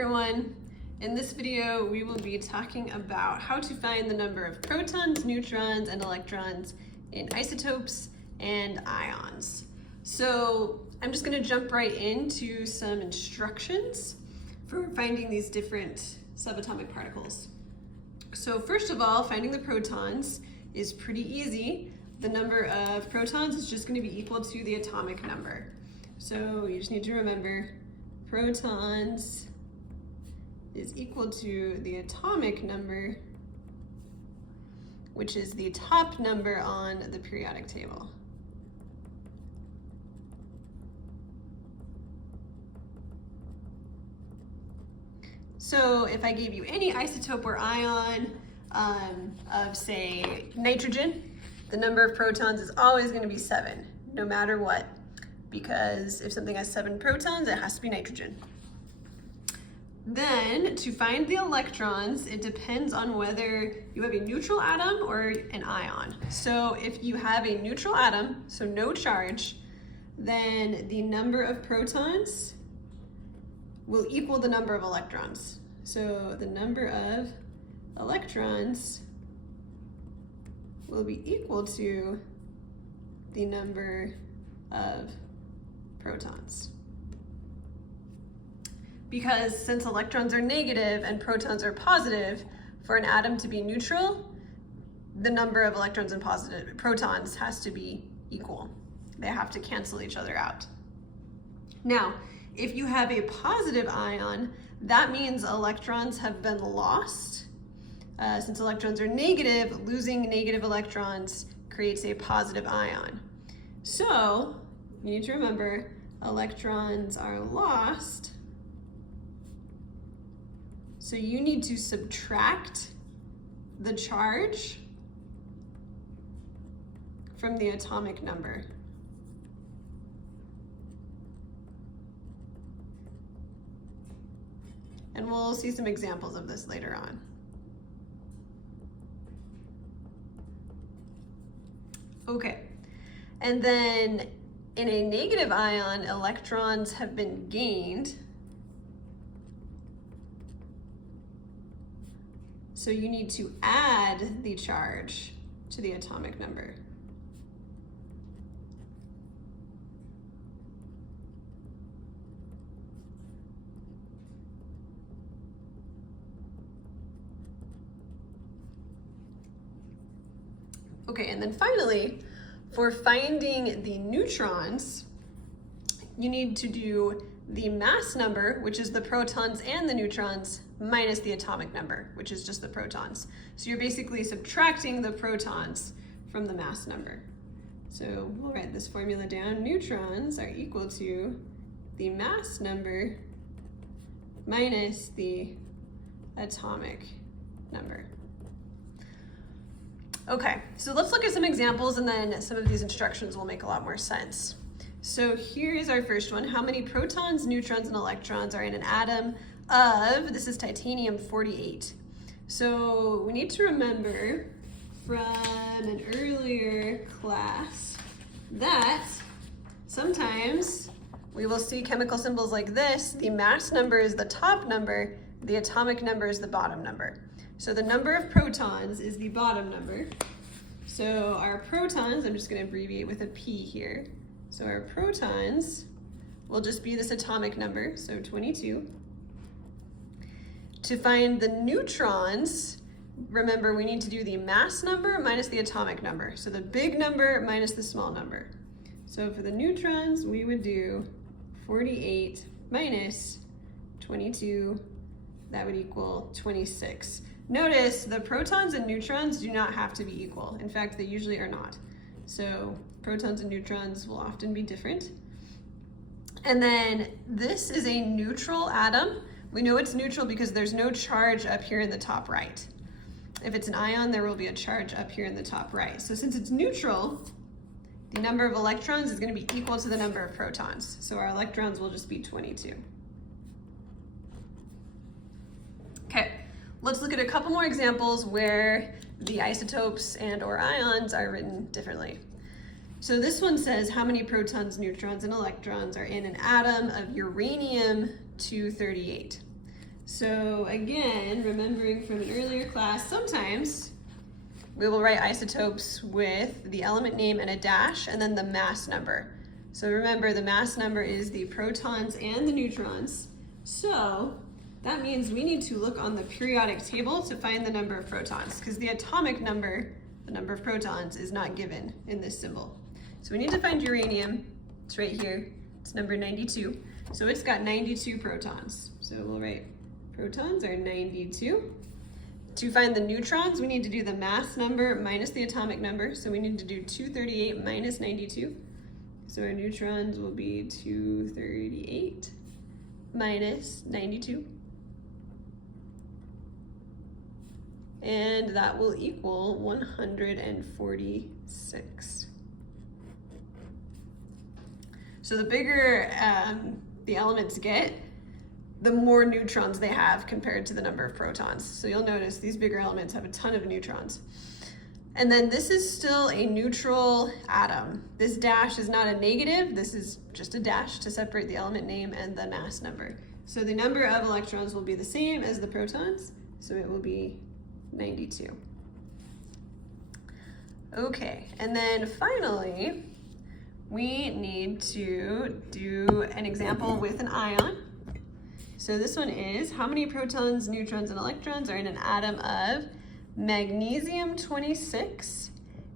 everyone. In this video, we will be talking about how to find the number of protons, neutrons, and electrons in isotopes and ions. So I'm just going to jump right into some instructions for finding these different subatomic particles. So first of all, finding the protons is pretty easy. The number of protons is just going to be equal to the atomic number. So you just need to remember protons is equal to the atomic number, which is the top number on the periodic table. So if I gave you any isotope or ion of, say, nitrogen, the number of protons is always going to be 7, no matter what, because if something has 7 protons, it has to be nitrogen. Then, to find the electrons, it depends on whether you have a neutral atom or an ion. So if you have a neutral atom, so no charge, then the number of protons will equal the number of electrons. So the number of electrons will be equal to the number of protons. Because since electrons are negative and protons are positive, for an atom to be neutral, the number of electrons and protons has to be equal. They have to cancel each other out. Now, if you have a positive ion, that means electrons have been lost. Since electrons are negative, losing negative electrons creates a positive ion. So, you need to remember, electrons are lost. So you need to subtract the charge from the atomic number. And we'll see some examples of this later on. Okay, and then in a negative ion, electrons have been gained. So you need to add the charge to the atomic number. Okay, and then finally, for finding the neutrons, you need to do the mass number, which is the protons and the neutrons, minus the atomic number, which is just the protons. So you're basically subtracting the protons from the mass number. So we'll write this formula down. Neutrons are equal to the mass number minus the atomic number. Okay, so let's look at some examples and then some of these instructions will make a lot more sense. So here is our first one. How many protons, neutrons, and electrons are in an atom of, this is titanium-48. So we need to remember from an earlier class that sometimes we will see chemical symbols like this. The mass number is the top number, the atomic number is the bottom number. So the number of protons is the bottom number. So our protons, I'm just going to abbreviate with a P here. So our protons will just be this atomic number, so 22. To find the neutrons, remember we need to do the mass number minus the atomic number. So the big number minus the small number. So for the neutrons, we would do 48 minus 22, that would equal 26. Notice the protons and neutrons do not have to be equal. In fact, they usually are not. So protons and neutrons will often be different. And then this is a neutral atom. We know it's neutral because there's no charge up here in the top right. If it's an ion, there will be a charge up here in the top right. So since it's neutral, the number of electrons is going to be equal to the number of protons. So our electrons will just be 22. Okay, let's look at a couple more examples where the isotopes and or ions are written differently. So this one says how many protons, neutrons, and electrons are in an atom of uranium-238. So again, remembering from an earlier class, sometimes we will write isotopes with the element name and a dash and then the mass number. So remember, the mass number is the protons and the neutrons. So that means we need to look on the periodic table to find the number of protons, because the atomic number, the number of protons, is not given in this symbol. So we need to find uranium. It's right here. It's number 92. So it's got 92 protons. So we'll write protons are 92. To find the neutrons, we need to do the mass number minus the atomic number. So we need to do 238 minus 92. So our neutrons will be 238 minus 92. And that will equal 146. So the bigger the elements get, the more neutrons they have compared to the number of protons. So you'll notice these bigger elements have a ton of neutrons. And then this is still a neutral atom. This dash is not a negative, this is just a dash to separate the element name and the mass number. So the number of electrons will be the same as the protons, so it will be 92. Okay, and then finally, we need to do an example with an ion. So this one is, how many protons, neutrons, and electrons are in an atom of magnesium 26?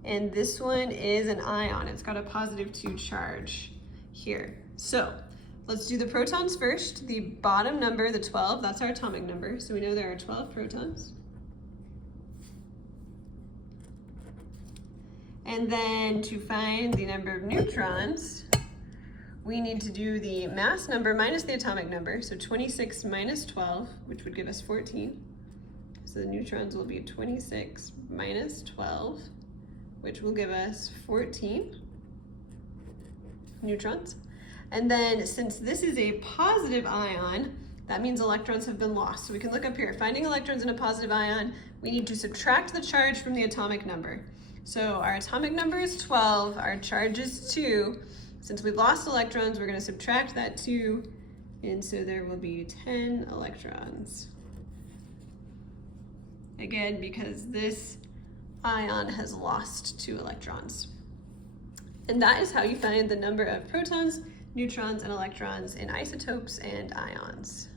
And this one is an ion. It's got a +2 charge here. So let's do the protons first. The bottom number, the 12, that's our atomic number. So we know there are 12 protons. And then to find the number of neutrons, we need to do the mass number minus the atomic number. So 26 minus 12, which would give us 14. So the neutrons will be 26 minus 12, which will give us 14 neutrons. And then since this is a positive ion, that means electrons have been lost. So we can look up here, finding electrons in a positive ion, we need to subtract the charge from the atomic number. So our atomic number is 12, our charge is 2. Since we've lost electrons, we're going to subtract that 2, and so there will be 10 electrons. Again, because this ion has lost 2 electrons. And that is how you find the number of protons, neutrons, and electrons in isotopes and ions.